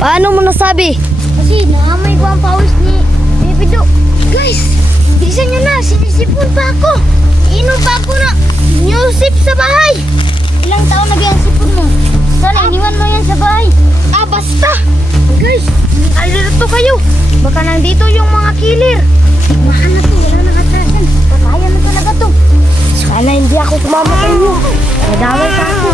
Paano mo nasabi? Kasi naamay ko ang pawis ni Bibido. Guys, bilisan nyo na. Sinisipon pa ako. Inom pa ako na Yusip sa bahay. Ilang taon na biyang sipon mo? Sana iniwan mo yan sa bahay. Basta. Guys, alirto kayo. Baka nandito yung mga kilir. Mahal na to. Wala nakatrasan. Patayan na talaga to. Sana hindi ako tumama sa inyo. Nadaway sa ako.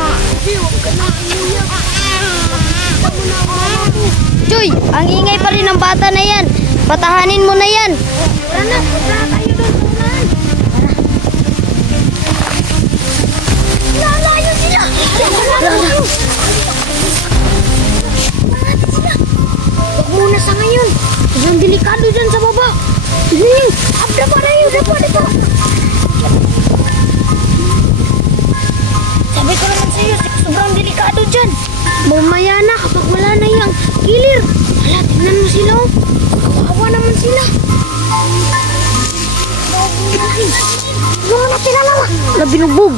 Joy, ang ingay pa rin ng bata na yan. Patahanin mo na yan. Tara na, punta tayo doon. Lalayo sila. Lalayo. Huwag muna sa ngayon. Sobrang delikado dyan sa baba. Dapa na yun, dapa. Sabi ko naman sa'yo, sobrang delikado dyan. Mamaya na kapag wala na yung kilir. Hala, tingnan mo sila. Kawawa naman sila. Mga natin na lang. Nabinugbog.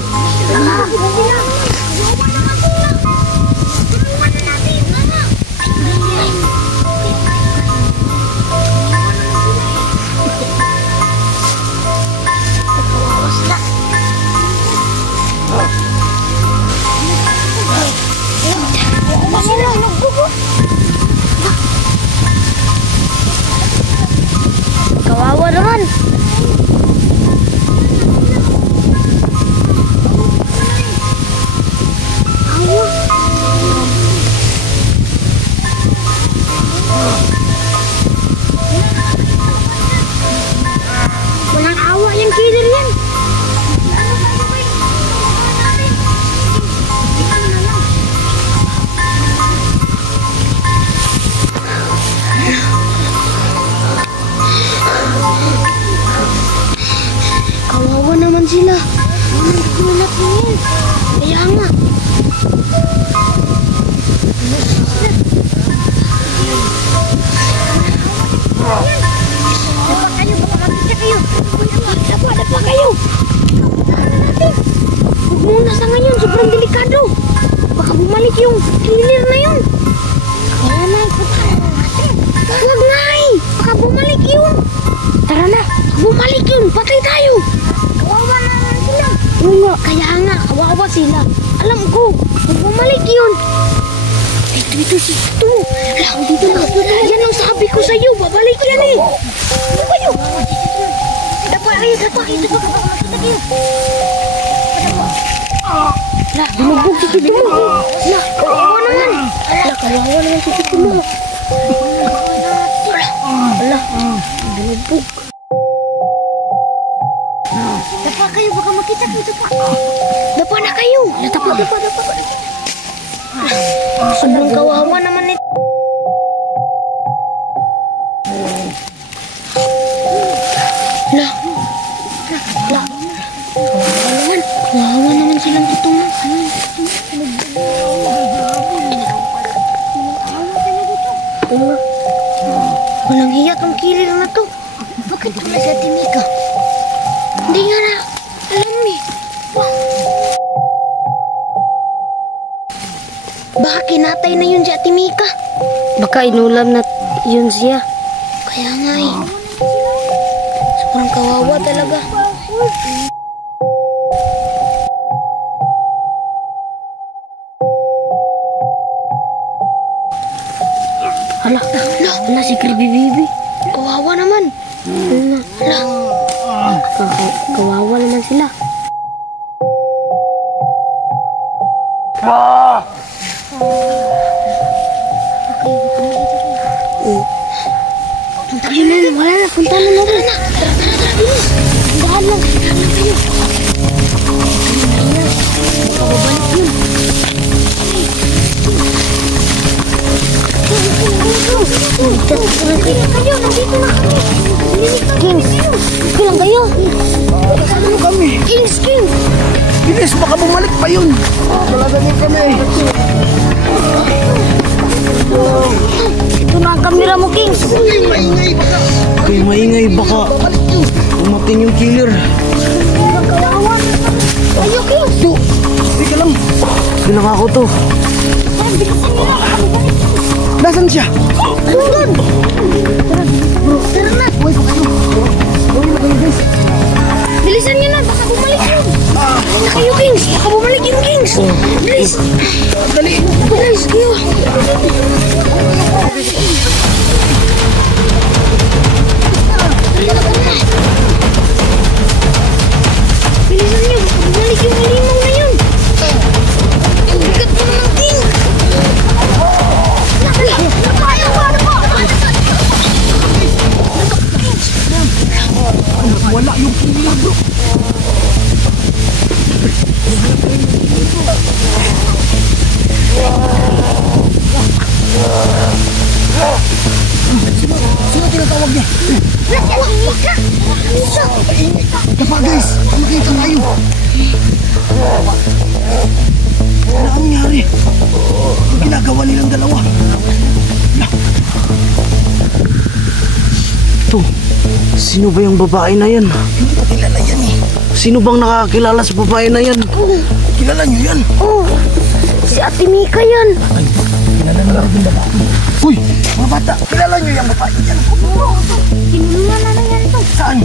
Kawawa naman. Walang awa yung kilir yan. Kawawa naman sila. Nagulat na yan. Kaya nga. Dapa kayo, baka makita kayo. Dapa kayo. Huwag muna sa ngayon, sobrang delikado. Baka bumalik yung kilir na yun. Kaya na, huwag na baka bumalik yun. Tara na, bumalik yun, patay tayo. Kawawa naman sila. Oo, kaya nga, kawawa sila. Alam ko, kung bumalik yun. Dito. Lang, dito na. Yan ang sabi ko sa'yo, babalik yan eh. Ano kayo? Dapa kayo. Dito ka baka makita kayo. Lah, bumubog si Tito mo. Lah, kawawa naman. Kawawa naman si Tito mo. Lah, bumubog. Dapa kayo, baka makita kayo. Dapa na kayo. Dapa. Sobrang kawawa naman ito. Lah. Kawawa naman silang tutulong. Walang hiya tong kilir na to. Bakit wala si Ate Mika? Hindi nga na alam eh. Baka kinatay na yun si Ate Mika. Baka inulam na yun siya. Kaya nga eh. Sobrang kawawa talaga. Hala si Creepy Baby. Kawawa naman. Kawawa naman sila. Wala na, punta na natin. Dahan lang kayo. Makababalik yun. Kayo, nandito na kami. Kings, kulang kayo. Ano kami? Kings. Bilis, baka bumalik pa yun. Wala din kami. Ito na ang kamera mo, Kings. Kaya maingay, baka umatin yung killer. Kawawa. Ayo, Kings. Ito, hindi ka lang. Bilang ako to. Bilisan nyo na. Nasaan siya? Doon! Tara na! Uy, ko kayo. Uy, na kayo guys. Bilisan nyo na, baka bumalik yun! Na kayo, Kings! Baka bumalik yung Kings! Bilis! Dali. Bilis kayo! Bilisan nyo, baka bumalik yung halimaw na yun! Ang bigat mo naman, King! Wala yung killer bro. Sino tinatawag niya? Dapa guys, makita tayo. Ano ang nangyari? Ang ginagawa nilang dalawa. To, sino ba yung babae na yan? Hindi ko kilala yan eh. Sino bang nakakilala sa babae na yan? Kilala niyo yan? Oh, si Ate Mika yan! Ay, kilala niyo rin yung babae. Uy, mga bata, kilala niyo yung babae yan? Kinulungan na yan ito. Saan?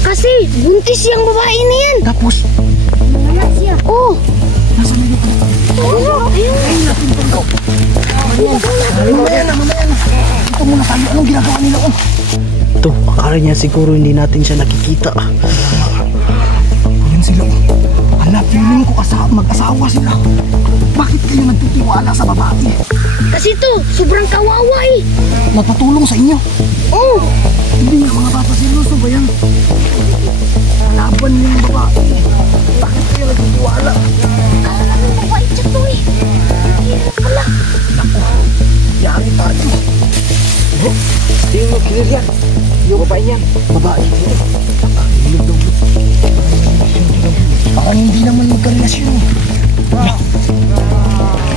Kasi buntis yung babae na yan. Tapos, Nanganak siya. Oh. nasa niyo ko? Ayun. Ay, napintan ko. Mamaya na. Ito muna tayo. Anong ginagawa nila? Oh. To, akala niya siguro hindi natin siya nakikita. Yan sila. Hala, feeling ko mag-asawa sila. Bakit kayo nagtitiwala sa babae? Kasi to, sobrang kawawa eh. Nagpatulong sa inyo? Oh. Hindi nga mga bata, seryoso ba yan? Laban niyo yung babae. Bakit kayo nagtitiwala? Kala namin mabait siya to eh. Wala. Naku, yari tayo. Oh, Sino mo kilir yan? Yung babae niyan. babae. Parang hindi naman magkarelasyon.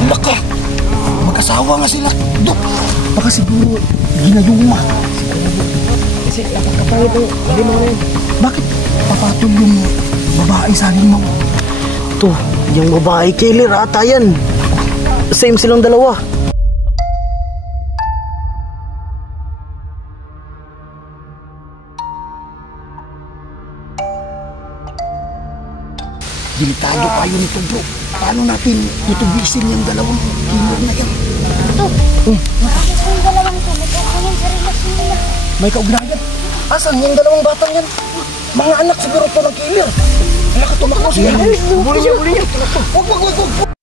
Naka, mag-asawa nga sila. Dok, baka siguro ginayuma. Kasi napakapangit ng halimaw na yan. Bakit papatol yung babae sa halimaw? To, yung babae killer ata yan. Same silang dalawa. Delikado kayo nito bro. Paano natin tutubisin yung dalawang killer na yan? Ito. Nakakit ko yung dalawang to. Nagkakaroon sa relasyon nila. May kaugnayan. Asan yung dalawang batang yan? Mga anak siguro to ng killer. Kaya ka tumakbo siya. Buli niya. Wag.